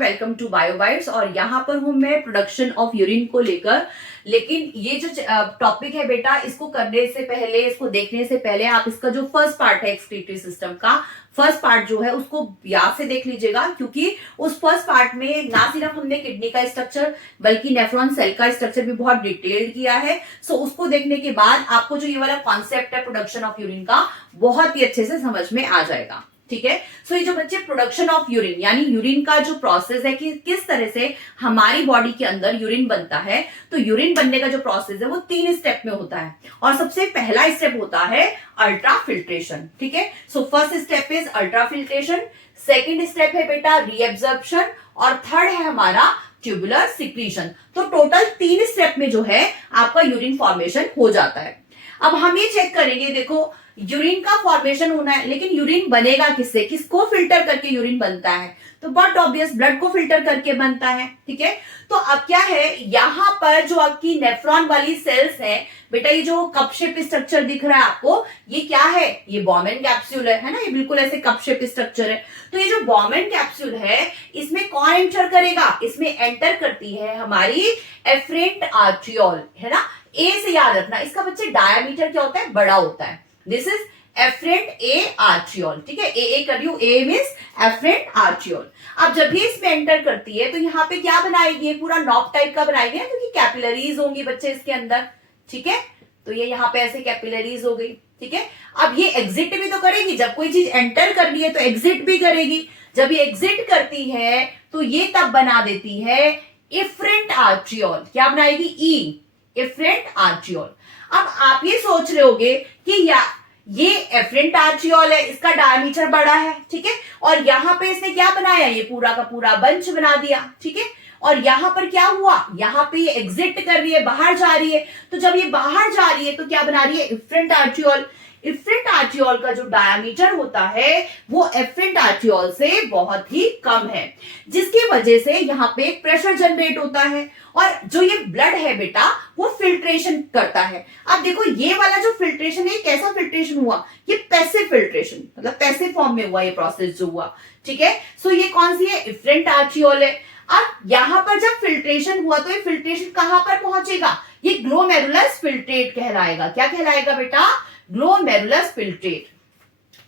Welcome to बायोबाइट्स। और यहाँ पर हूँ मैं प्रोडक्शन ऑफ यूरिन को लेकर। लेकिन ये जो टॉपिक है बेटा, इसको करने से पहले, इसको देखने से पहले आप इसका जो फर्स्ट पार्ट है एक्सक्रीटरी सिस्टम का, फर्स्ट पार्ट जो है उसको याद से देख लीजिएगा, क्योंकि उस फर्स्ट पार्ट में ना सिर्फ हमने किडनी का स्ट्रक्चर बल्कि नेफ्रॉन सेल का स्ट्रक्चर भी बहुत डिटेल्ड किया है। सो उसको देखने के बाद आपको जो ये वाला कॉन्सेप्ट है प्रोडक्शन ऑफ यूरिन का, बहुत ही अच्छे से समझ में आ जाएगा। ठीक है। सो ये जो बच्चे प्रोडक्शन ऑफ यूरिन यानी यूरिन का जो प्रोसेस है कि किस तरह से हमारी बॉडी के अंदर यूरिन बनता है, तो यूरिन बनने का जो प्रोसेस है वो 3 स्टेप में होता है। और सबसे पहला स्टेप होता है अल्ट्रा फिल्ट्रेशन। ठीक है। So first step is ultra filtration, second step है बेटा रीएब्जॉर्प्शन, और थर्ड है हमारा ट्यूबुलर सिक्रीशन। तो टोटल 3 स्टेप में जो है आपका यूरिन फॉर्मेशन हो जाता है। अब हम ये चेक करेंगे, देखो यूरिन का फॉर्मेशन होना है, लेकिन यूरिन बनेगा किससे, किसको फिल्टर करके यूरिन बनता है, तो बहुत ऑब्वियस ब्लड को फिल्टर करके बनता है। ठीक है। तो अब क्या है, यहां पर जो आपकी नेफ्रॉन वाली सेल्स है बेटा, ये जो कप शेप स्ट्रक्चर दिख रहा है आपको, ये क्या है, ये बॉमेन कैप्सूल है ना, ये बिल्कुल ऐसे कप शेप स्ट्रक्चर है। तो ये जो बॉमेन कैप्सूल है, इसमें कौन एंटर करेगा, इसमें एंटर करती है हमारी एफरेंट आर्ट्रियोल, है ना। ए से याद रखना, इसका बच्चे डायामीटर क्या होता है, बड़ा होता है। This is afferent a arteriole. ठीक है, ए कर रही हूं, ए मींस एफरेंट आर्ट्रियोल। अब जब ये इसमें एंटर करती है तो यहाँ पे क्या बनाएगी, पूरा नॉब टाइप का बनाएगी, क्योंकि कैपिलरीज होंगी बच्चे इसके अंदर। ठीक है। तो ये यहाँ पे ऐसे कैपिलरीज हो गई। ठीक है। अब ये एग्जिट भी तो करेगी, जब कोई चीज एंटर करनी है तो एग्जिट भी करेगी। जब ये एग्जिट करती है तो ये तब बना देती है एफरेंट आर्ट्रियोल। क्या बनाएगी, ई, एफरेंट आर्ट्रियोल। अब आप ये सोच रहे होगे कि ये एफरेंट आर्ट्रियोल है, इसका डायमीटर बड़ा है। ठीक है। और यहां पे इसने क्या बनाया, ये पूरा का पूरा बंच बना दिया। ठीक है। और यहां पर क्या हुआ, यहां पे ये एग्जिट कर रही है, बाहर जा रही है। तो जब ये बाहर जा रही है तो क्या बना रही है, एफरेंट आर्ट्रियोल। एफरेंट आर्ट्रियोल का जो डायमीटर होता है वो एफरेंट आर्ट्रियोल से बहुत ही कम है, जिसकी वजह से यहाँ पे प्रेशर जनरेट होता है, और जो ये ब्लड है बेटा वो फिल्ट्रेशन करता है। अब देखो ये वाला जो फिल्ट्रेशन है, कैसा फिल्ट्रेशन हुआ, ये पैसिव फिल्ट्रेशन, मतलब पैसिव फॉर्म में हुआ ये प्रोसेस जो हुआ। ठीक है। सो ये कौन सी है, एफरेंट आर्ट्रियोल है। अब यहां पर जब फिल्ट्रेशन हुआ तो ये फिल्ट्रेशन कहां पर पहुंचेगा, ये ग्लोमेरुलस फिल्ट्रेट कहलाएगा। क्या कहलाएगा बेटा, ग्लोमेरुलस फिल्ट्रेट।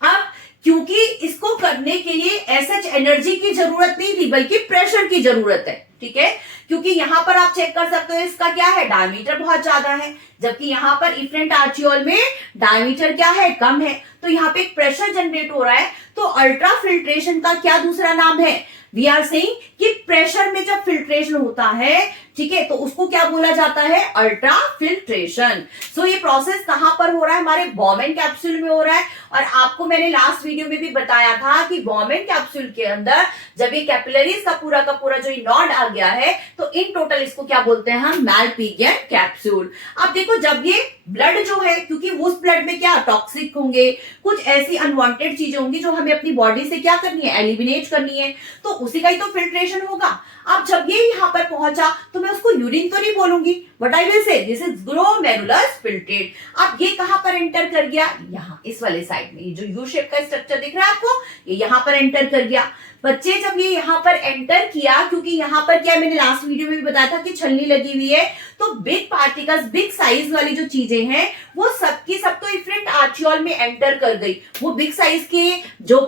अब क्योंकि इसको करने के लिए एसएच एनर्जी की जरूरत नहीं थी, बल्कि प्रेशर की जरूरत है। ठीक है। क्योंकि यहां पर आप चेक कर सकते हो, इसका क्या है, डायमीटर बहुत ज्यादा है, जबकि यहां पर एफरेंट आर्ट्रियोल में डायमीटर क्या है, कम है। तो यहाँ पे एक प्रेशर जनरेट हो रहा है। तो अल्ट्रा फिल्ट्रेशन का क्या दूसरा नाम है, वी आर सेइंग कि प्रेशर में जब फिल्ट्रेशन होता है, ठीक है, तो उसको क्या बोला जाता है, अल्ट्रा फिल्ट्रेशन। सो ये प्रोसेस कहां पर हो रहा है, हमारे बॉमेन कैप्सूल में हो रहा है। और आपको मैंने लास्ट वीडियो में भी बताया था कि बॉमेन कैप्सूल के अंदर जब ये कैपिलरीज का पूरा जो नॉड आ गया है, तो इन टोटल इसको क्या बोलते हैं हम, मैलपिगियन कैप्सूल। अब देखो जब ये ब्लड जो है, क्योंकि उस ब्लड में क्या टॉक्सिक होंगे, कुछ ऐसी अनवांटेड चीजें होंगी जो हमें अपनी बॉडी से क्या करनी है, एलिमिनेट करनी है, तो उसी का ही तो फिल्ट्रेशन होगा। अब जब ये यहाँ पर पहुंचा तो मैं उसको यूरिन तो नहीं बोलूंगी, but I will say this is glomerulus filtrate. अब ये कहां पर एंटर कर गया, यहाँ इस वाले साइड में, ये जो यू शेप का स्ट्रक्चर दिख रहा है आपको, ये यहाँ पर एंटर कर गया। बच्चे जब ये यहाँ पर एंटर किया, क्योंकि यहाँ पर क्या, मैंने लास्ट वीडियो में भी बताया था कि छलनी लगी हुई है, तो बिग पार्टिकल्स, बिग साइज वाली जो चीजें हैं वो सबकी सब तो एफरेंट आर्ट्रियोल में एंटर कर गई। वो बिग साइज के जो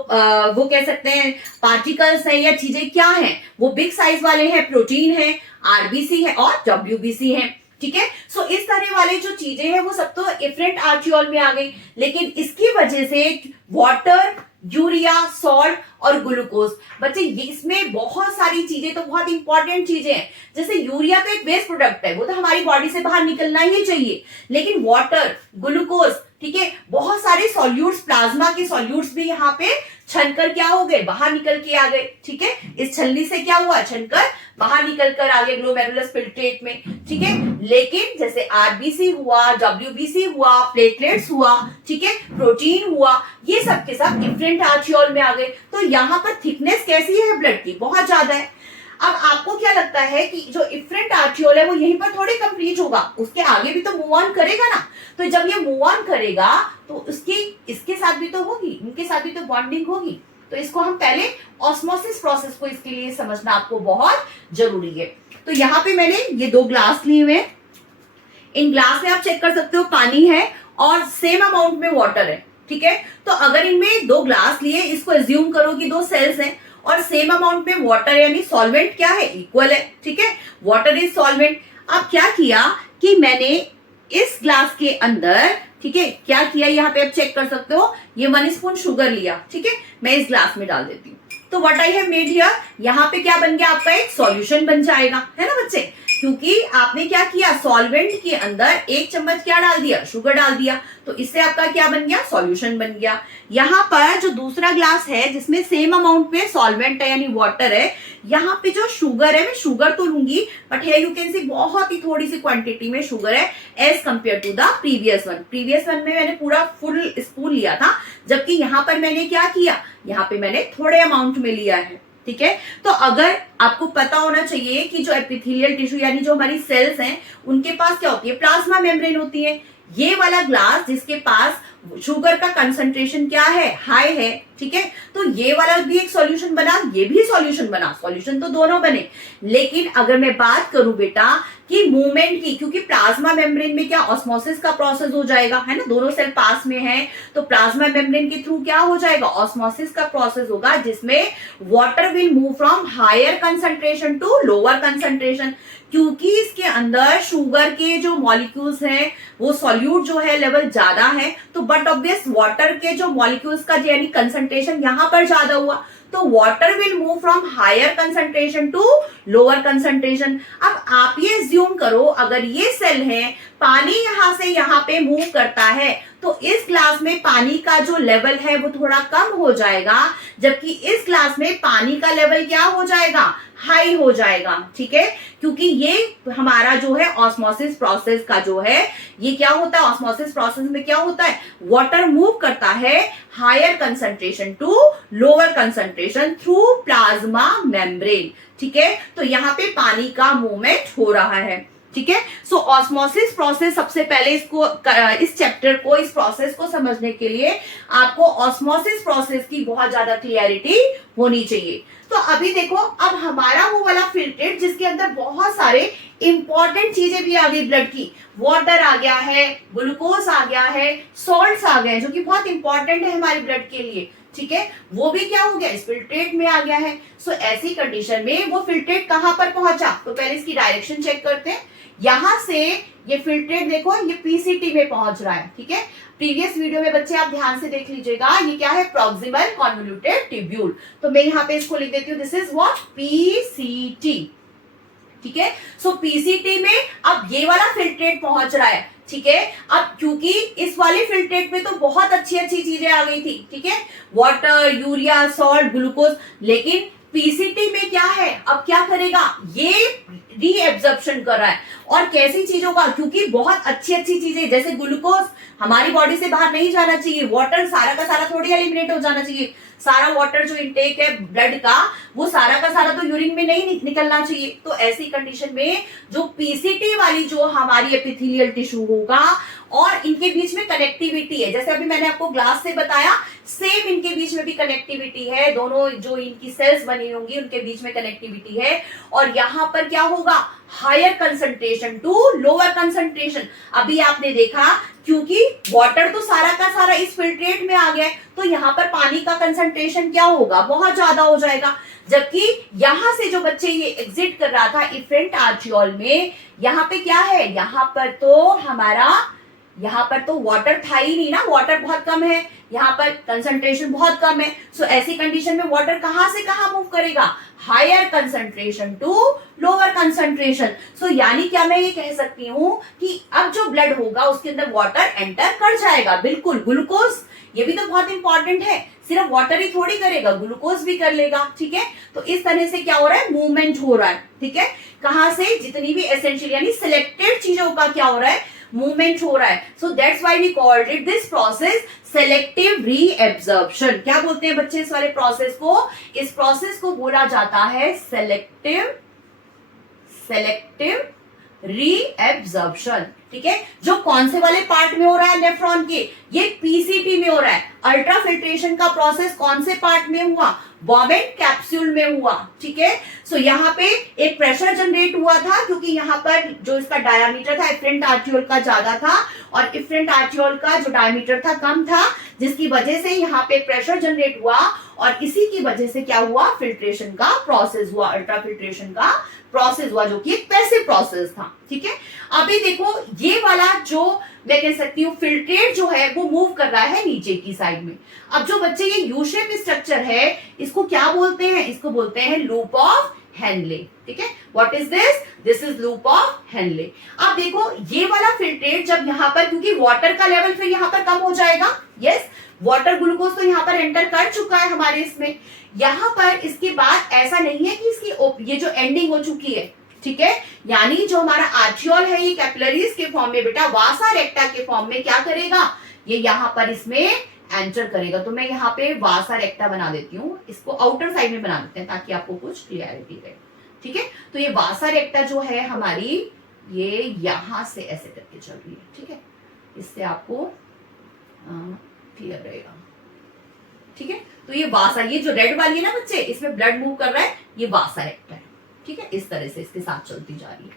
वो कह सकते हैं पार्टिकल्स हैं या चीजें क्या हैं, वो बिग साइज वाले हैं, प्रोटीन है, आरबीसी है और डब्ल्यूबीसी है। ठीक है। सो इस तरह वाले जो चीजें हैं वो सब तो एफरेंट आर्ट्रियोल में आ गई, लेकिन इसकी वजह से वाटर, यूरिया, सॉल्ट और ग्लूकोज, बच्चे इसमें बहुत सारी चीजें, तो बहुत इंपॉर्टेंट चीजें हैं। जैसे यूरिया तो एक वेस्ट प्रोडक्ट है, वो तो हमारी बॉडी से बाहर निकलना ही चाहिए, लेकिन वाटर, ग्लूकोज, ठीक है, बहुत सारे सॉल्यूट्स, प्लाज्मा के सॉल्यूट्स भी यहाँ पे छनकर क्या हो गए, बाहर निकल के आ गए। ठीक है। इस छलनी से क्या हुआ, छनकर बाहर निकल कर आ गए ग्लोमेरुलस फिल्ट्रेट में। ठीक है। लेकिन जैसे आरबीसी हुआ, डब्ल्यूबीसी हुआ, प्लेटलेट्स हुआ, ठीक है, प्रोटीन हुआ, ये सब के सब एफरेंट आर्ट्रियोल में आ गए। तो यहाँ पर थिकनेस कैसी है ब्लड की, बहुत ज्यादा है। अब आपको क्या लगता है कि जो एफरेंट आर्ट्रियोल है वो यहीं पर थोड़ी कंप्लीट होगा, उसके आगे भी तो मूव ऑन करेगा ना। तो जब ये मूव ऑन करेगा तो उसकी इसके साथ भी तो होगी, उनके साथ भी तो बॉन्डिंग होगी। तो इसको हम पहले ऑस्मोसिस प्रोसेस को इसके लिए समझना आपको बहुत जरूरी है। तो यहाँ पे मैंने ये 2 ग्लास लिए हुए हैं। इन ग्लास में आप चेक कर सकते हो पानी है और सेम अमाउंट में वाटर है, ठीक है। तो अगर इनमें 2 ग्लास लिए, इसको एज्यूम करो कि 2 सेल्स हैं और सेम अमाउंट में वाटर यानी सॉल्वेंट क्या है, इक्वल है, ठीक है। Water is solvent. अब क्या किया कि मैंने इस ग्लास के अंदर, ठीक है, क्या किया यहाँ पे आप चेक कर सकते हो, ये 1 स्पून शुगर लिया, ठीक है, मैं इस ग्लास में डाल देती हूँ। तो what I have made here, यहाँ पे क्या बन गया, आपका एक सॉल्यूशन बन जाएगा, है ना बच्चे, क्योंकि आपने क्या किया, सॉल्वेंट के अंदर 1 चम्मच क्या डाल दिया, शुगर डाल दिया, तो इससे आपका क्या बन गया, सॉल्यूशन बन गया। यहाँ पर जो दूसरा ग्लास है जिसमें सेम अमाउंट में सॉल्वेंट है यानी वाटर है, यहाँ पे जो शुगर है, मैं शुगर तो लूंगी but here you can see बहुत ही थोड़ी सी क्वांटिटी में शुगर है as compare to the previous one. Previous one में मैंने पूरा फुल स्पून लिया था, जबकि यहाँ पर मैंने क्या किया, यहाँ पे मैंने थोड़े अमाउंट में लिया है, ठीक है। तो अगर आपको पता होना चाहिए कि जो एपिथेलियल टिश्यू यानी जो हमारी सेल्स हैं, उनके पास क्या होती है, प्लाज्मा मेम्ब्रेन होती है। ये वाला ग्लास जिसके पास शुगर का कंसंट्रेशन क्या है, हाई है, ठीक है, तो ये वाला भी एक सॉल्यूशन बना, ये भी सॉल्यूशन बना, सॉल्यूशन तो दोनों बने। लेकिन अगर मैं बात करूं बेटा कि मूवमेंट की, क्योंकि प्लाज्मा मेम्ब्रेन में क्या ऑस्मोसिस का प्रोसेस हो जाएगा, है ना, दोनों सेल पास में है, तो प्लाज्मा मेम्ब्रेन के थ्रू क्या हो जाएगा, ऑस्मोसिस का प्रोसेस होगा, जिसमें water will move from higher concentration to lower concentration. क्योंकि इसके अंदर शुगर के जो मॉलिक्यूल्स हैं वो सॉल्यूट जो है लेवल ज्यादा है, तो बट ऑब्वियस वाटर के जो मॉलिक्यूल्स का यानी कंसंट्रेशन यहां पर ज्यादा हुआ, तो water will move from higher concentration to lower concentration. अब आप ये एज्यूम करो, अगर ये सेल है, पानी यहां से यहां पे मूव करता है, तो इस ग्लास में पानी का जो लेवल है वो थोड़ा कम हो जाएगा, जबकि इस ग्लास में पानी का लेवल क्या हो जाएगा, हाई हो जाएगा, ठीक है। क्योंकि ये हमारा जो है ऑस्मोसिस प्रोसेस का जो है, ये क्या होता है, ऑस्मोसिस प्रोसेस में क्या होता है, वाटर मूव करता है higher concentration to lower concentration through plasma membrane, ठीक है। तो यहाँ पे पानी का मूवमेंट हो रहा है, ठीक है। सो ऑस्मोसिस प्रोसेस, सबसे पहले इसको, इस चैप्टर को, इस प्रोसेस को समझने के लिए आपको ऑस्मोसिस प्रोसेस की बहुत ज्यादा क्लियरिटी होनी चाहिए। तो अभी देखो, अब हमारा वो वाला फिल्ट्रेट जिसके अंदर बहुत सारे इंपॉर्टेंट चीजें भी आ गई ब्लड की, वाटर आ गया है, ग्लूकोज आ गया है, सॉल्ट्स आ गए, जो कि बहुत इंपॉर्टेंट है हमारे ब्लड के लिए, ठीक है, वो भी क्या हो गया, इस फिल्ट्रेट में आ गया है। सो ऐसी कंडीशन में वो फिल्ट्रेट कहां पर पहुंचा, तो पहले इसकी डायरेक्शन चेक करते हैं। यहां से ये फिल्ट्रेट देखो, ये पीसीटी में पहुंच रहा है, ठीक है। प्रीवियस वीडियो में बच्चे आप ध्यान से देख लीजिएगा, ये क्या है, प्रॉक्सिमल कॉन्वोल्यूटेड ट्यूब्यूल। तो मैं यहाँ पे इसको लिख देती हूँ, दिस इज व्हाट, पीसीटी, ठीक है। सो पीसीटी में अब ये वाला फिल्ट्रेट पहुंच रहा है, ठीक है। अब क्योंकि इस वाले फिल्ट्रेट में तो बहुत अच्छी अच्छी चीजें आ गई थी, ठीक है, वाटर, यूरिया, सॉल्ट, ग्लूकोज, लेकिन पीसीटी में क्या है, अब क्या करेगा, ये रीएब्जॉर्प्शन कर रहा है। और कैसी चीजों का, क्योंकि बहुत अच्छी अच्छी चीजें जैसे ग्लूकोज हमारी बॉडी से बाहर नहीं जाना चाहिए, वाटर सारा का सारा थोड़ी एलिमिनेट हो जाना चाहिए, सारा वाटर जो इनटेक है ब्लड का, वो सारा का सारा तो यूरिन में नहीं निकलना चाहिए। तो ऐसी कंडीशन में जो पीसीटी वाली जो हमारी एपिथेलियल टिश्यू होगा और इनके बीच में कनेक्टिविटी है, जैसे अभी मैंने आपको ग्लास से बताया, सेम इनके बीच में भी कनेक्टिविटी है, दोनों जो इनकी सेल्स बनी होंगी उनके बीच में कनेक्टिविटी है। और यहां पर क्या होगा, higher concentration to lower concentration. अभी आपने देखा, क्योंकि वाटर तो सारा का सारा इस फिल्ट्रेट में आ गया है, तो यहाँ पर पानी का कंसंट्रेशन क्या होगा, बहुत ज्यादा हो जाएगा। जबकि यहां से जो बच्चे ये एग्जिट कर रहा था इफेरेंट आर्टियोल में, यहाँ पे क्या है, यहाँ पर तो वाटर था ही नहीं ना, वाटर बहुत कम है, यहाँ पर कंसंट्रेशन बहुत कम है। सो ऐसी कंडीशन में वाटर कहां से कहां मूव करेगा, higher concentration to lower concentration. So यानी क्या मैं ये कह सकती हूं कि अब जो ब्लड होगा उसके अंदर वाटर एंटर कर जाएगा, बिल्कुल। ग्लूकोज ये भी तो बहुत इंपॉर्टेंट है, सिर्फ वाटर ही थोड़ी करेगा, ग्लूकोज भी कर लेगा, ठीक है। तो इस तरह से क्या हो रहा है, मूवमेंट हो रहा है, ठीक है। कहां से, जितनी भी एसेंशियल यानी सिलेक्टेड चीजों का क्या हो रहा है, मूवमेंट हो रहा है। So that's why we called it this process selective reabsorption. क्या बोलते हैं बच्चे इस वाले प्रोसेस को, इस प्रोसेस को बोला जाता है सेलेक्टिव रीएब्जॉर्प्शन, ठीक है। जो कौन से वाले पार्ट में हो रहा है नेफ्रॉन के, ये पीसीटी में हो रहा है। अल्ट्रा फिल्ट्रेशन का प्रोसेस कौन से पार्ट में हुआ, बॉबेन कैप्सूल में हुआ, ठीक है। सो यहाँ पे एक प्रेशर जनरेट हुआ था क्योंकि यहाँ पर जो इसका डायामीटर था एफरेंट आर्टियोल का ज्यादा था और इफरेंट आर्टियोल का जो डायामीटर था कम था, जिसकी वजह से यहाँ पे प्रेशर जनरेट हुआ और इसी की वजह से क्या हुआ, फिल्ट्रेशन का प्रोसेस हुआ, अल्ट्रा फिल्ट्रेशन का प्रोसेस हुआ, जो कि एक पैसिव प्रोसेस था, ठीक है। अभी देखो ये वाला जो मैं कह सकती हूँ फिल्ट्रेट जो है वो मूव कर रहा है नीचे की साइड में। अब जो बच्चे ये यू शेप स्ट्रक्चर है इसको क्या बोलते हैं, इसको बोलते हैं लूप ऑफ हेनले, ठीक है। What is this, this is loop of Henley. अब देखो ये वाला फिल्ट्रेट जब यहाँ पर, क्योंकि वाटर का लेवल फिर यहाँ पर कम हो जाएगा, यस, वाटर ग्लूकोज तो यहाँ पर एंटर कर चुका है हमारे इसमें, यहाँ पर इसके बाद ऐसा नहीं है कि इसकी ये जो एंडिंग हो चुकी है, ठीक है, यानी जो हमारा आर्टियोल है ये कैपिलरीज के फॉर्म में बेटा वासा रेक्टा के फॉर्म में क्या करेगा, ये यहाँ पर इसमें एंटर करेगा। तो मैं यहाँ पे वासा रेक्टा बना देती हूँ, इसको आउटर साइड में बना देते हैं ताकि आपको कुछ क्लियरिटी रहे, ठीक है। तो ये वासा रेक्टा जो है हमारी, ये यहां से ऐसे करके चल रही है, ठीक है, इससे आपको क्लियर रहेगा, ठीक है। तो ये वासा, ये जो रेड वाली है ना बच्चे, इसमें ब्लड मूव कर रहा है, ये वासा रेक्टा है, ठीक है, इस तरह से इसके साथ चलती जा रही है,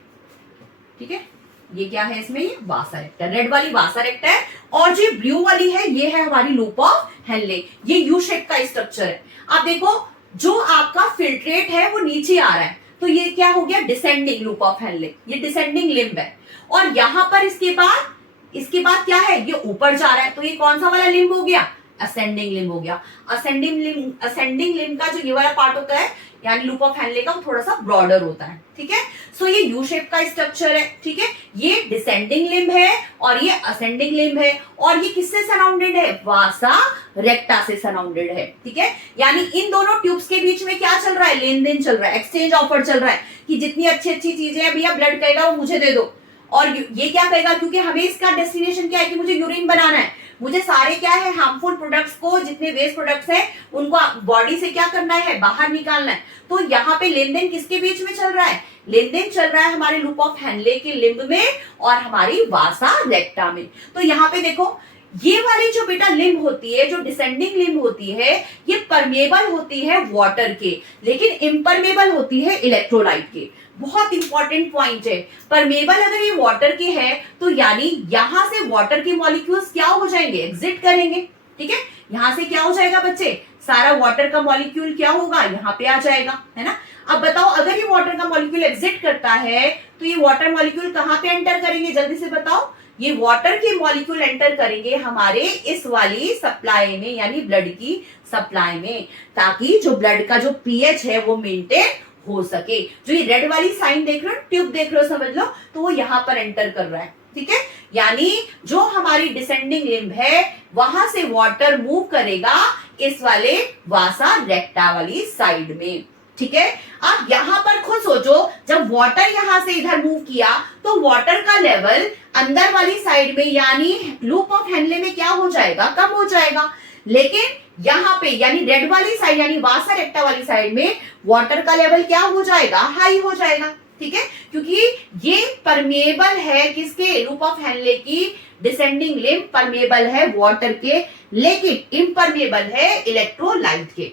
ठीक है। ये क्या है इसमें, ये वासा रेक्टा, रेड वाली वासा रेक्टा है और जो ब्लू वाली है ये है हमारी लूप ऑफ हेनले, ये यू शेप का स्ट्रक्चर है। आप देखो जो आपका फिल्ट्रेट है वो नीचे आ रहा है, तो ये क्या हो गया, डिसेंडिंग लूप ऑफ हेनले, ये डिसेंडिंग लिम्ब है। और यहां पर इसके बाद क्या है, ये ऊपर जा रहा है, तो ये कौन सा वाला लिम्ब हो गया, असेंडिंग लिम्ब हो गया। असेंडिंग लिम्ब का जो ये वाला पार्ट होता है यानी लूप ऑफ हेनले का, वो थोड़ा सा ब्रॉडर होता है, ठीक है। सो ये यू शेप का स्ट्रक्चर है, ठीक है, ये डिसेंडिंग लिम्ब है और ये असेंडिंग लिम्ब है और ये किससे सराउंडेड है, वासा रेक्टा से सराउंडेड है, ठीक है। यानी इन दोनों ट्यूब्स के बीच में क्या चल रहा है, लेन देन चल रहा है, एक्सचेंज ऑफर चल रहा है कि जितनी अच्छी अच्छी चीजें हैं भैया ब्लड कहेगा वो मुझे दे दो, और ये क्या कहेगा, क्योंकि हमें इसका डेस्टिनेशन क्या है कि मुझे यूरिन बनाना है, मुझे सारे क्या है हार्मफुल प्रोडक्ट्स को, जितने वेस्ट प्रोडक्ट्स हैं उनको बॉडी से क्या करना है, बाहर निकालना है। तो यहाँ पे लेन देन किसके बीच में चल रहा है, लेन देन चल रहा है हमारे लूप ऑफ हेनले के लिम्ब में और हमारी वासा रेक्टा में। तो यहाँ पे देखो ये वाली जो बेटा लिम्ब होती है, जो डिसेंडिंग लिम्ब होती है, ये परमेबल होती है वाटर के, लेकिन इम्परमेबल होती है इलेक्ट्रोलाइट के। बहुत इंपॉर्टेंट पॉइंट है, परमेबल अगर ये वाटर के है तो यानी यहां से वाटर के मॉलिक्यूल्स क्या हो जाएंगे, एग्जिट करेंगे, ठीक है। यहां से क्या हो जाएगा बच्चे, सारा वाटर का मॉलिक्यूल क्या होगा, यहाँ पे आ जाएगा, है ना। अब बताओ अगर ये वाटर का मॉलिक्यूल एग्जिट करता है तो ये वाटर मॉलिक्यूल कहाँ पे एंटर करेंगे, जल्दी से बताओ। ये वाटर के मॉलिक्यूल एंटर करेंगे हमारे इस वाली सप्लाई में, यानी ब्लड की सप्लाई में, ताकि जो ब्लड का जो पीएच है वो मेंटेन हो सके। जो ये रेड वाली साइन देख रहे हो, ट्यूब देख रहे हो, समझ लो, तो वो यहाँ पर एंटर कर रहा है, ठीक है। यानी जो हमारी डिसेंडिंग लिम्ब है वहां से वाटर मूव करेगा इस वाले वासा रेक्टा वाली साइड में, ठीक है। आप यहां पर खुद सोचो, जब वाटर यहां से इधर मूव किया तो वाटर का लेवल अंदर वाली साइड में यानी लूप ऑफ हेनले में क्या हो जाएगा, कम हो जाएगा। लेकिन यहाँ पे यानी रेड वाली साइड यानी वासा रेक्टा वाली साइड में वाटर का लेवल क्या हो जाएगा, हाई हो जाएगा, ठीक है, क्योंकि ये परमेबल है किसके, लूप ऑफ हेनले की डिसेंडिंग लिम्ब परमेबल है वाटर के, लेकिन इम्परमेबल है इलेक्ट्रोलाइट के।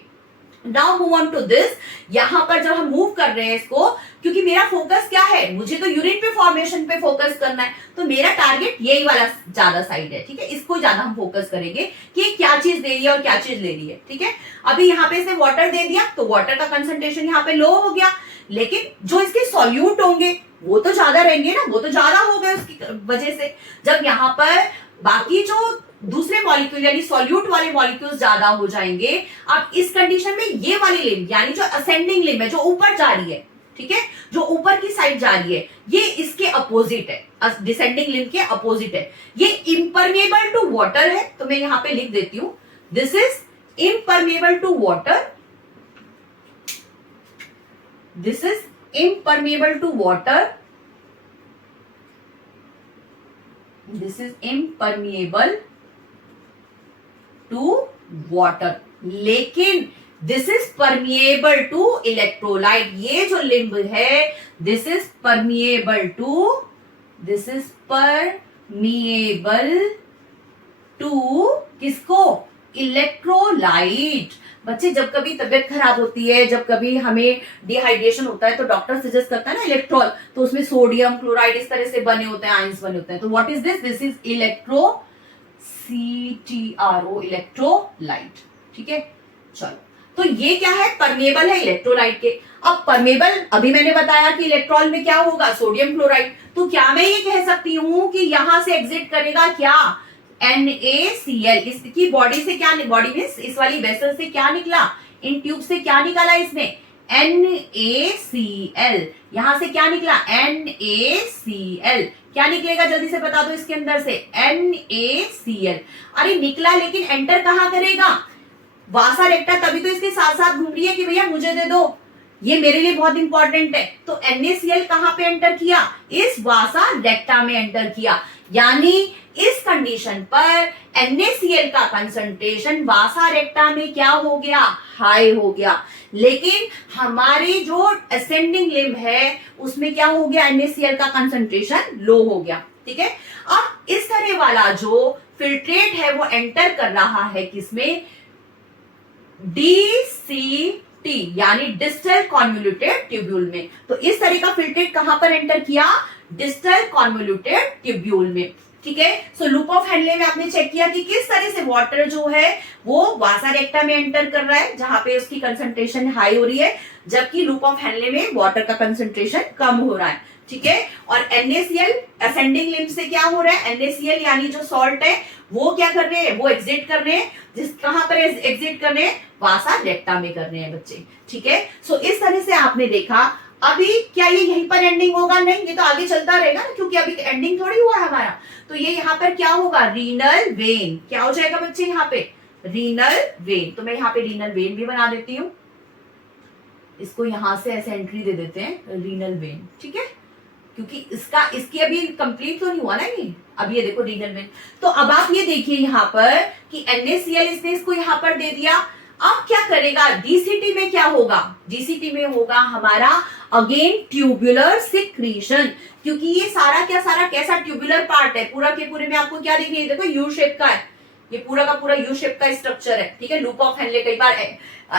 Now move on to this, यहां पर जब हम मूव कर रहे हैं इसको, क्योंकि मेरा फोकस क्या है, मुझे तो यूरिन पे फॉर्मेशन पे फोकस करना है, तो मेरा टारगेट यही वाला ज्यादा साइड है, ठीक है, इसको ज्यादा हम फोकस करेंगे कि क्या चीज दे रही है और क्या चीज ले रही है, ठीक है। अभी यहाँ पे इसने वाटर दे दिया तो वाटर का कंसंट्रेशन यहाँ पे लो हो गया, लेकिन जो इसके सॉल्यूट होंगे वो तो ज्यादा रहेंगे ना, वो तो ज्यादा हो गए उसकी वजह से। जब यहाँ पर बाकी जो दूसरे मॉलिक्यूल यानी सॉल्यूट वाले मॉलिक्यूल्स ज्यादा हो जाएंगे, अब इस कंडीशन में ये वाली लिम्ब यानी जो असेंडिंग लिम्ब है, जो ऊपर जा रही है, ठीक है, जो ऊपर की साइड जा रही है, ये इसके अपोजिट है, डिसेंडिंग लिम्ब के अपोजिट है, ये इम्परमेबल टू वाटर है। तो मैं यहां पे लिख देती हूं, this is impermeable to water, this is impermeable to water, this is impermeable to water, लेकिन this is permeable to electrolyte. ये जो लिम्ब है this is permeable to this is permeable to किसको, इलेक्ट्रोलाइट। बच्चे जब कभी तबियत खराब होती है, जब कभी हमें डिहाइड्रेशन होता है तो डॉक्टर सजेस्ट करता है ना इलेक्ट्रॉल, तो उसमें सोडियम क्लोराइड इस तरह से बने होते हैं, आयंस बने होते हैं। तो what is this, this is electro CTRO, electrolyte. ठीक है, चलो तो ये क्या है, परमेबल है इलेक्ट्रोलाइट के। अब परमेबल अभी मैंने बताया कि इलेक्ट्रॉन में क्या होगा, सोडियम क्लोराइड। तो क्या मैं ये कह सकती हूं कि यहां से एग्जिट करेगा क्या, NaCl। इसकी बॉडी से क्या, बॉडी में इस वाली वेसल से क्या निकला, इन ट्यूब से क्या निकाला इसने, NaCl। यहां से क्या निकला, NaCl। क्या निकलेगा जल्दी से बता दो इसके अंदर से, NaCl। अरे निकला, लेकिन एंटर कहां करेगा, वासा रेक्टा। तभी तो इसके साथ साथ घूम रही है कि भैया मुझे दे दो, ये मेरे लिए बहुत इंपॉर्टेंट है। तो NaCl कहां पे एंटर किया, इस वासा रेक्टा में एंटर किया। यानी इस कंडीशन पर NaCl का कंसंट्रेशन वासा रेक्टा में क्या हो गया, हाई हो गया। लेकिन हमारी जो असेंडिंग लिम्ब है उसमें क्या हो गया, NaCl का कंसंट्रेशन लो हो गया। ठीक है, अब इस तरह वाला जो फिल्ट्रेट है वो एंटर कर रहा है किसमें, DCT यानी डिस्टल कॉन्वोल्यूटेड ट्यूब्यूल में। तो इस तरह का फिल्ट्रेट कहां पर एंटर किया, डिस्टल कॉन्वोल्यूटेड ट्यूब्यूल में। ठीक है, सो लूप ऑफ हेनले में आपने चेक किया कि किस तरह से वाटर जो है वो वासा रेक्टा में एंटर कर रहा है, जहां पे उसकी कंसंट्रेशन हाई हो रही है, जबकि लूप ऑफ हेनले में वाटर का कंसंट्रेशन कम हो रहा है। ठीक है, और NaCl असेंडिंग लिम्ब से क्या हो रहा है, NaCl यानी जो सॉल्ट है वो क्या कर रहे हैं, वो एग्जिट कर रहे हैं। कहां पर एग्जिट कर रहे हैं, वासा रेक्टा में कर रहे हैं बच्चे। ठीक है, सो इस तरह से आपने देखा। अभी क्या ये यहीं पर एंडिंग होगा, नहीं, ये तो आगे चलता रहेगा ना, क्योंकि अभी एंडिंग थोड़ी हुआ है हमारा। तो ये यहाँ पर क्या होगा, रीनल वेन। क्या हो जाएगा बच्चे यहाँ पे, रीनल वेन। तो मैं यहाँ पे रीनल वेन भी बना देती हूँ, इसको यहां से ऐसे एंट्री दे देते हैं, रीनल वेन। ठीक है, क्योंकि इसकी अभी कंप्लीट तो नहीं हुआ ना ये। अब ये देखो रीनल वेन। तो अब आप ये देखिए यहाँ पर कि NaCl इसने इसको यहाँ पर दे दिया। अब क्या करेगा, DCT में क्या होगा, DCT में होगा हमारा अगेन ट्यूबुलर सिक्रीशन। क्योंकि ये सारा क्या सारा कैसा ट्यूबुलर पार्ट है, पूरा के पूरे में आपको क्या देखिए, देखो यू शेप का है, ये पूरा का पूरा यू शेप का स्ट्रक्चर है। ठीक है, लूप ऑफ हेनले कई बार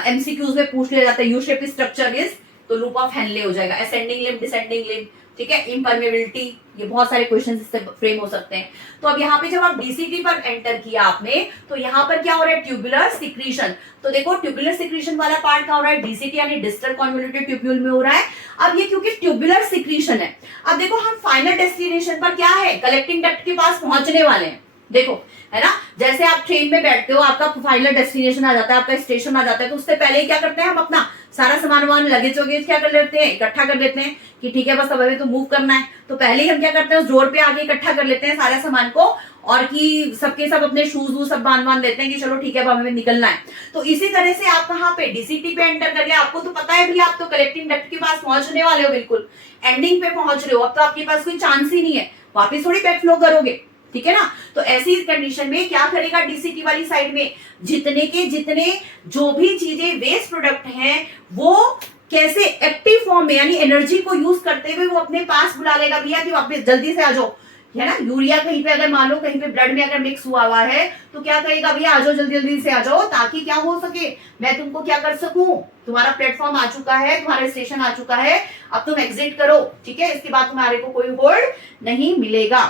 MCQs में पूछ लिया जाता है, यू शेप स्ट्रक्चर इज, तो लूप ऑफ हेनले हो जाएगा। असेंडिंग लिम्ब, डिसेंडिंग लिम्ब, ठीक है, इम्परमेबिलिटी, ये बहुत सारे क्वेश्चंस इससे फ्रेम हो सकते हैं। तो अब यहाँ पे जब आप DCT पर एंटर किया आपने, तो यहाँ पर क्या हो रहा है, ट्यूबुलर सिक्रीशन। तो देखो ट्यूबुलर सिक्रीशन वाला पार्ट कहाँ हो रहा है, DCT यानी डिस्टल कॉन्वोल्यूटेड ट्यूब्यूल में हो रहा है। अब ये क्योंकि ट्यूबुलर सिक्रीशन है, अब देखो हम फाइनल डेस्टिनेशन पर क्या है, कलेक्टिंग डक्ट के पास पहुंचने वाले हैं। देखो है ना, जैसे आप ट्रेन में बैठते हो, आपका फाइनल डेस्टिनेशन आ जाता है, आपका स्टेशन आ जाता है, तो उससे पहले क्या करते हैं हम, अपना सारा सामान लगेज वगेज क्या कर लेते हैं, इकट्ठा कर लेते हैं कि ठीक है बस अब हमें तो मूव करना है। तो पहले ही हम क्या करते हैं, उस डोर पे आगे इकट्ठा कर लेते हैं सारा सामान को, और कि सबके सब अपने शूज वूज सब बांध लेते हैं कि चलो ठीक है अब हमें निकलना है। तो इसी तरह से आप कहाँ पे, DCT पे एंटर कर गए। आपको तो पता है भैया, आप तो कलेक्टिंग डक्ट के पास पहुंचने वाले हो, बिल्कुल एंडिंग पे पहुंच रहे हो। अब तो आपके पास कोई चांस ही नहीं है, वापिस थोड़ी बैक फ्लो करोगे। ठीक है ना, तो ऐसी कंडीशन में क्या करेगा, DCT वाली साइड में जितने के जितने जो भी चीजें वेस्ट प्रोडक्ट हैं वो कैसे एक्टिव फॉर्म में यानी एनर्जी को यूज करते हुए वो अपने पास बुला लेगा, भैया कि वापस जल्दी से आ जाओ, है ना। यूरिया कहीं पे अगर मान लो कहीं पे ब्लड में अगर मिक्स हुआ है तो क्या कहेगा, भैया आ जाओ जल्दी जल्दी से आ जाओ, ताकि क्या हो सके, मैं तुमको क्या कर सकूं, तुम्हारा प्लेटफॉर्म आ चुका है, तुम्हारा स्टेशन आ चुका है, अब तुम एग्जिट करो। ठीक है, इसके बाद तुम्हारे को कोई होल्ड नहीं मिलेगा।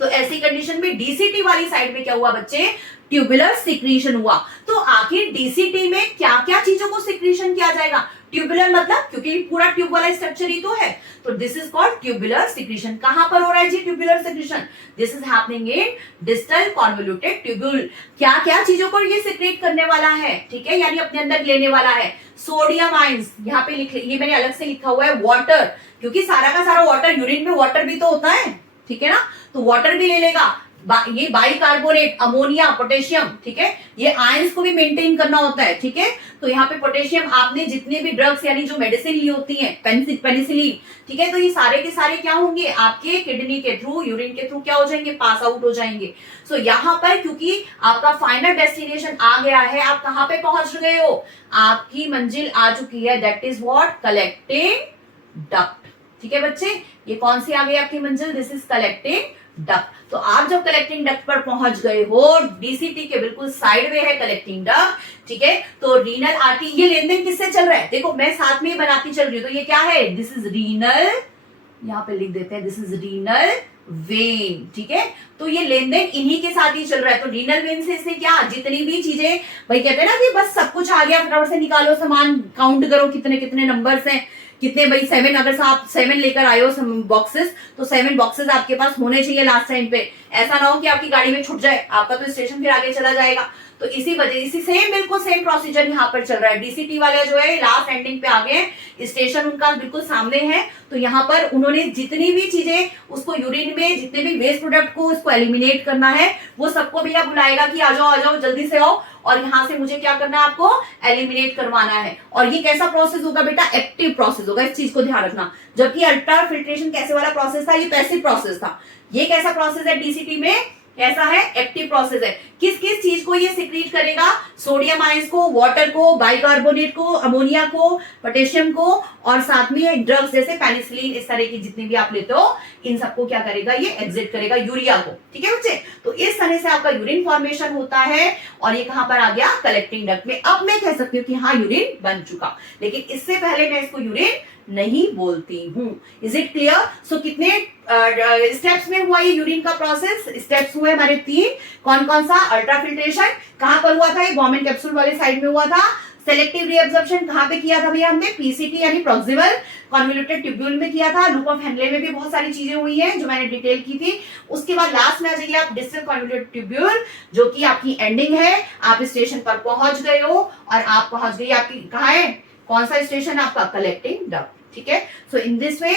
तो ऐसी कंडीशन में DCT वाली साइड में क्या हुआ बच्चे, ट्यूबुलर सिक्रीशन हुआ। तो आखिर DCT में क्या क्या चीजों को सिक्रीशन किया जाएगा, ट्यूबुलर मतलब क्योंकि पूरा ट्यूब वाला स्ट्रक्चर ही तो है, तो this is called tubular secretion. कहां पर हो रहा है जी tubular secretion, this is happening in distal convoluted tubule. क्या क्या चीजों को ये सिक्रेट करने वाला है, ठीक है, यानी अपने अंदर लेने वाला है, सोडियम आयंस, यहाँ पे ये मैंने अलग से लिखा हुआ है वाटर, क्योंकि सारा का सारा वाटर, यूरिन में वाटर भी तो होता है, ठीक है ना, तो वाटर भी ले लेगा, ये बाइकार्बोनेट, अमोनिया, पोटेशियम, ठीक है, ये आयंस को भी मेंटेन करना होता है। ठीक है, तो यहाँ पे पोटेशियम, आपने जितने भी ड्रग्स यानी जो मेडिसिन ली होती है, पेनिसिलिन, ठीक है, तो ये सारे के सारे क्या होंगे, आपके किडनी के थ्रू, यूरिन के थ्रू क्या हो जाएंगे, पास आउट हो जाएंगे। सो यहाँ पर क्योंकि आपका फाइनल डेस्टिनेशन आ गया है, आप कहाँ पे पहुंच गए हो, आपकी मंजिल आ चुकी है, that is what, collecting duct. ठीक है बच्चे, ये कौन सी आ गई आपकी मंजिल, दिस इज कलेक्टिंग डक्ट। तो आप जब कलेक्टिंग डक्ट पर पहुंच गए हो, डीसीटी के बिल्कुल साइड में है कलेक्टिंग डक्ट, ठीक है, तो रीनल आर्टरी, ये लेन देन किससे चल रहा है, देखो मैं साथ में ही बनाती चल रही हूँ, तो ये क्या है, दिस इज रीनल, यहाँ पे लिख देते हैं दिस इज रीनल वेन, ठीक है, तो ये लेन देन इन्हीं के साथ ही चल रहा है। तो रीनल वेन से इसने क्या, जितनी भी चीजें, भाई कहते हैं ना कि बस सब कुछ आ गया, फटाफट से निकालो सामान, काउंट करो कितने कितने नंबर्स हैं, कितने, भाई 7, अगर आप 7 लेकर आए हो बॉक्सेस, तो 7 बॉक्सेस आपके पास होने चाहिए लास्ट टाइम पे, ऐसा ना हो कि आपकी गाड़ी में छूट जाए, आपका तो स्टेशन फिर आगे चला जाएगा। तो इसी वजह, इसी सेम बिल्कुल सेम प्रोसीजर यहाँ पर चल रहा है। डीसीटी वाले जो है लास्ट एंडिंग पे आ गए, स्टेशन उनका बिल्कुल सामने है, तो यहाँ पर उन्होंने जितनी भी चीजें उसको यूरिन में, जितने भी वेस्ट प्रोडक्ट को उसको एलिमिनेट करना है, वो सबको भैया बुलाएगा कि आ जाओ जल्दी से आओ, और यहां से मुझे क्या करना है, आपको एलिमिनेट करवाना है। और ये कैसा प्रोसेस होगा बेटा, एक्टिव प्रोसेस होगा, इस चीज को ध्यान रखना। जबकि अल्ट्रा फिल्ट्रेशन कैसे वाला प्रोसेस था, ये पैसिव प्रोसेस था। ये कैसा प्रोसेस है डीसीटी में, कैसा है, एक्टिव प्रोसेस है। किस किस चीज को ये सिक्रीट करेगा, सोडियम आयंस को, वाटर को, बाइकार्बोनेट को, अमोनिया को, पोटेशियम को, और साथ में ड्रग्स जैसे पेनिसिलिन, इस तरह की जितनी भी आप लेते हो, इन सबको क्या करेगा, ये एग्जिट करेगा, यूरिया को, ठीक है बच्चे। तो इस तरह से आपका यूरिन फॉर्मेशन होता है, और ये कहां पर आ गया, कलेक्टिंग डक्ट में। अब मैं कह सकती हूँ कि हाँ यूरिन बन चुका, लेकिन इससे पहले मैं इसको यूरिन नहीं बोलती हूँ। Is it clear? सो कितने स्टेप्स में हुआ ये यूरिन का प्रोसेस, स्टेप्स हुए हमारे 3, कौन कौन सा, अल्ट्रा फिल्ट्रेशन कहां पर हुआ था, ये बॉम्बे कैप्सूल वाले साइड में हुआ था। सेलेक्टिव रीअब्जॉर्प्शन कहां पे किया था भैया हमने, पीसीटी यानी प्रॉक्सिमल कन्वोल्यूटेड ट्यूब्यूल में किया था। लूप ऑफ हेनले में भी बहुत सारी चीजें हुई हैं जो मैंने डिटेल की थी। उसके बाद लास्ट में आ जाइए आप डिस्टल कन्वोल्यूटेड ट्यूब्यूल, जो कि आपकी एंडिंग है, आप स्टेशन पर पहुंच गए हो, और आप पहुंच गई, आपकी कहाँ है, कौन सा स्टेशन, आपका कलेक्टिंग डक्ट, ठीक है। So in this way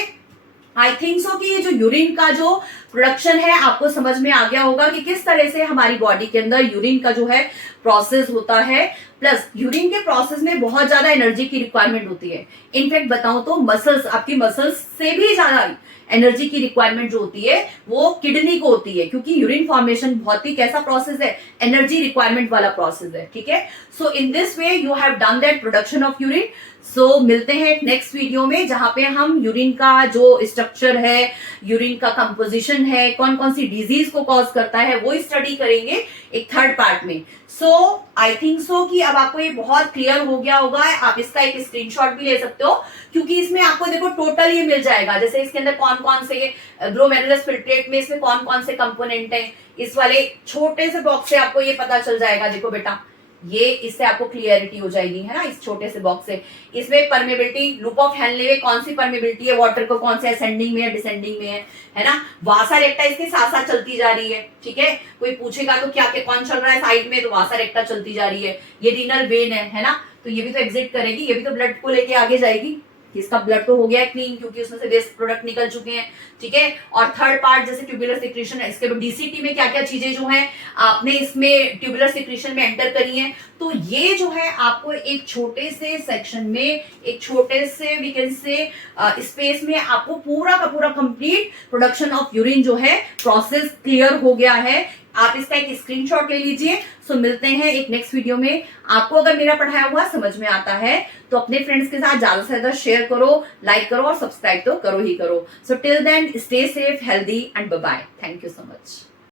I think so कि ये जो यूरिन का जो प्रोडक्शन है आपको समझ में आ गया होगा कि किस तरह से हमारी बॉडी के अंदर यूरिन का जो है प्रोसेस होता है। प्लस यूरिन के प्रोसेस में बहुत ज्यादा एनर्जी की रिक्वायरमेंट होती है। इनफैक्ट बताऊं तो मसल्स, आपकी मसल्स से भी ज्यादा एनर्जी की रिक्वायरमेंट जो होती है वो किडनी को होती है, क्योंकि यूरिन फॉर्मेशन बहुत ही कैसा प्रोसेस है, एनर्जी रिक्वायरमेंट वाला प्रोसेस है, ठीक है। So in this way you have done that production of urine. So मिलते हैं एक नेक्स्ट वीडियो में, जहां पे हम यूरिन का जो स्ट्रक्चर है, यूरिन का कंपोजिशन है, कौन कौन सी डिजीज को कॉज करता है, वो स्टडी करेंगे एक थर्ड पार्ट में। सो आई थिंक सो कि अब आपको ये बहुत क्लियर हो गया होगा। आप इसका एक स्क्रीनशॉट भी ले सकते हो, क्योंकि इसमें आपको देखो टोटल ये मिल जाएगा, जैसे इसके अंदर कौन कौन से ग्लोमेरुलस फिल्ट्रेट में इसमें कौन कौन से कंपोनेंट हैं, इस वाले छोटे से बॉक्स से आपको ये पता चल जाएगा। देखो बेटा, ये इससे आपको क्लियरिटी हो जाएगी, है ना, इस छोटे से बॉक्स से। इसमें परमेबिलिटी, लूप ऑफ हेनले में कौन सी परमेबिलिटी है वाटर को, कौन से असेंडिंग में है, डिसेंडिंग में है ना। वासा रेक्टा इसके साथ साथ चलती जा रही है, ठीक है। कोई पूछेगा तो क्या क्या कौन चल रहा है साइड में, तो वासा रेक्टा चलती जा रही है। ये रीनल वेन है ना, तो ये भी तो एग्जिट करेगी, ये भी तो ब्लड को लेके आगे जाएगी। इसका ब्लड तो हो गया क्लीन, क्योंकि उसमें से वेस्ट प्रोडक्ट निकल चुके हैं, ठीक है। और थर्ड पार्ट जैसे ट्यूबुलर सिक्रीशन है, इसके डीसीटी में क्या क्या चीजें जो हैं आपने इसमें ट्यूबुलर सिक्रीशन में एंटर करी हैं। तो ये जो है आपको एक छोटे से सेक्शन में, एक छोटे से वी कैन से स्पेस में आपको पूरा का पूरा कंप्लीट प्रोडक्शन ऑफ यूरिन जो है प्रोसेस क्लियर हो गया है। आप इसका एक स्क्रीनशॉट ले लीजिए। सो मिलते हैं एक नेक्स्ट वीडियो में। आपको अगर मेरा पढ़ाया हुआ समझ में आता है तो अपने फ्रेंड्स के साथ ज्यादा से ज्यादा शेयर करो, लाइक करो और सब्सक्राइब तो करो ही करो। So till then stay safe, healthy and bye bye. Thank you so much.